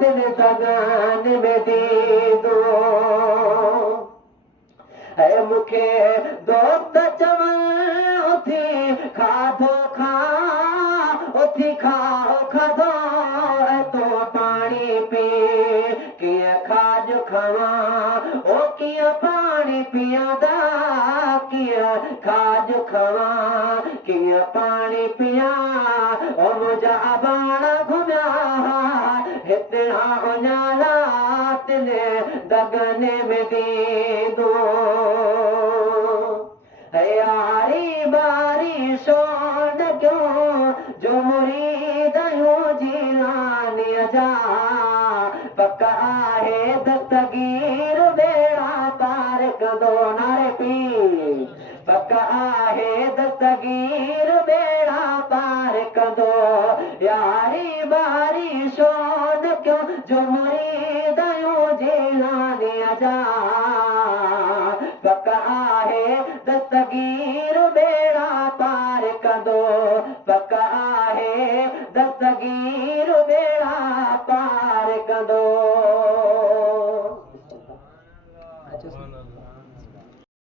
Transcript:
दिल दगन में दीदो है मुखे दोस्त चवण उथी खाधो खा उथी खाओ खाधो तो पानी पी किया खाज खवा ओ किया पानी पियादा किया खाज खवा किया पानी पिया ओ मुझा बाण घुमिया हितरा उजाला तिने दगने में दीदो यारी बारी सोन क्यों जो मुरीद हो जीरानी जा पक्का है दस्तगीर बेड़ा पार कदो नारे पी पक्का है दस्तगीर बेड़ा पार कदो यारी बारी सोन क्यों जो मुरीद हो जीरानी जा पक्का है दस्तगीर बेड़ा पार कदो पक्का है दस्तगीर बेड़ा पार कदो